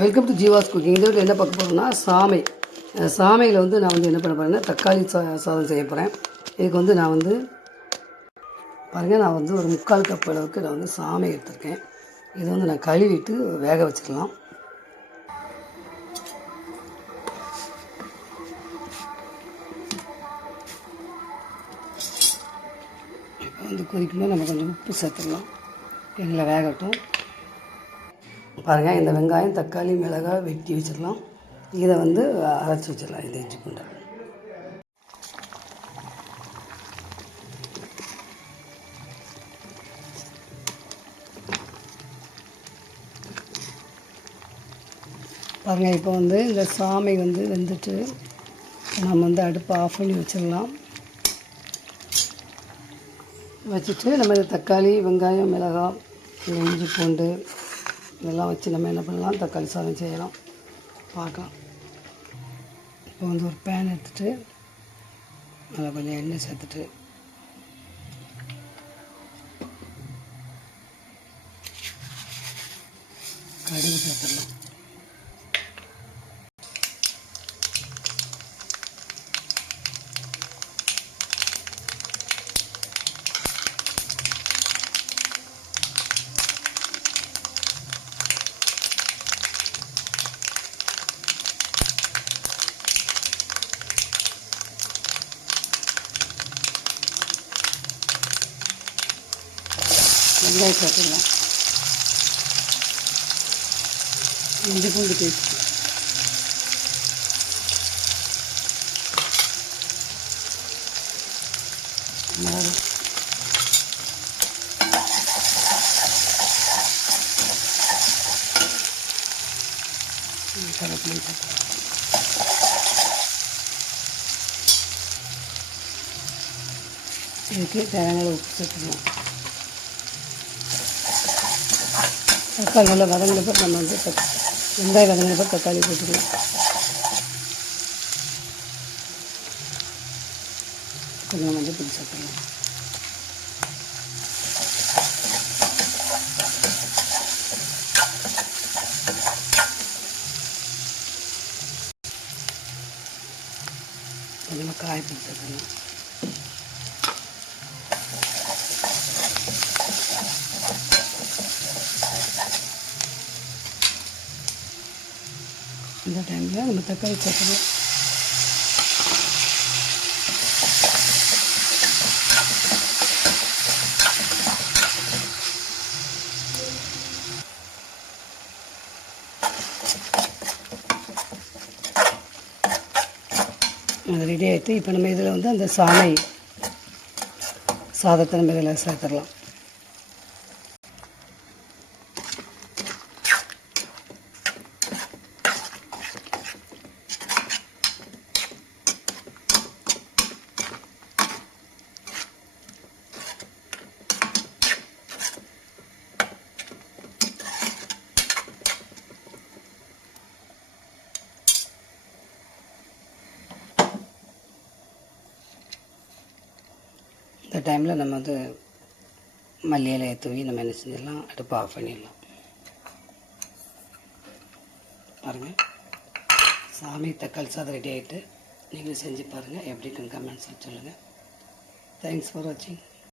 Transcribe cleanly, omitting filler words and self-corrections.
Welcome to Jeeva's cooking. இந்த வீட்டில் என்ன பார்க்க போகிறோம்னா சாமையில் வந்து நான் வந்து என்ன பண்ண போகிறேன்னா தக்காளி சாதம் செய்ய போகிறேன். இதுக்கு வந்து நான் வந்து பாருங்கள், நான் வந்து ஒரு 3/4 கப் அளவுக்கு நான் வந்து சாமை எடுத்துருக்கேன். இதை வந்து நான் கழுவிட்டு வேக வச்சுக்கலாம். இப்போ வந்து கொதிக்கும்போது நம்ம கொஞ்சம் உப்பு சேர்த்துக்கலாம். எண்ணெயில் வேகட்டும். பாருங்கள், இந்த வெங்காயம், தக்காளி, மிளகாய் வெட்டி வச்சிடலாம். இதை வந்து அரைச்சி வச்சிடலாம். இந்த இஞ்சி பூண்டை பாருங்கள். இப்போ வந்து இந்த சாமை வந்து வெந்துட்டு நம்ம வந்து அடுப்பை ஆஃப் பண்ணி வச்சிடலாம். வச்சுட்டு நம்ம இந்த தக்காளி, வெங்காயம், மிளகாய், இஞ்சி பூண்டு இதெல்லாம் வச்சு நம்ம என்ன பண்ணலாம், தக்காளி சாதம் செய்யலாம். பார்க்கலாம். இப்போ வந்து ஒரு பேன் எடுத்துகிட்டு அதில் கொஞ்சம் எண்ணெய் சேர்த்துட்டு கடுகு சேர்த்துடலாம். வெங்காயம் சேர்த்துக்கலாம். இஞ்சி பூண்டு பேஸ்ட், மிளகு, கருவேப்பிலை சேர்த்துக்கலாம். இதுக்கு தேவையான உப்பு சேர்த்துக்கலாம். தக்காளி நல்லா வதங்கினப்போ நம்ம வந்து வெங்காயம் வதங்கினப்போ தக்காளி போட்டுக்கலாம். கொஞ்சம் மஞ்சள் பொடி சேர்த்துக்கலாம். கொஞ்சமாக காய்ப்பொடி சேர்த்துக்கலாம். இந்த டைமில் நம்ம தக்காளி சேர்த்துக்கலாம். அது ரெடி ஆகிட்டு இப்போ நம்ம இதில் வந்து அந்த சாமை சாதத்தை நம்ம இதில் சேர்த்துடலாம். இந்த டைமில் நம்ம வந்து மல்லி இலையை தூவி நம்ம என்ன செஞ்சிடலாம், அடுப்பை ஆஃப் பண்ணிடலாம். பாருங்கள், சாமை தக்காளி சாதம் ரெடி ஆகிட்டு நீங்களும் செஞ்சு பாருங்கள். எப்படி இருக்குன்னு கமெண்ட்ஸில் சொல்லுங்கள். தேங்க்ஸ் ஃபார் வாட்சிங்.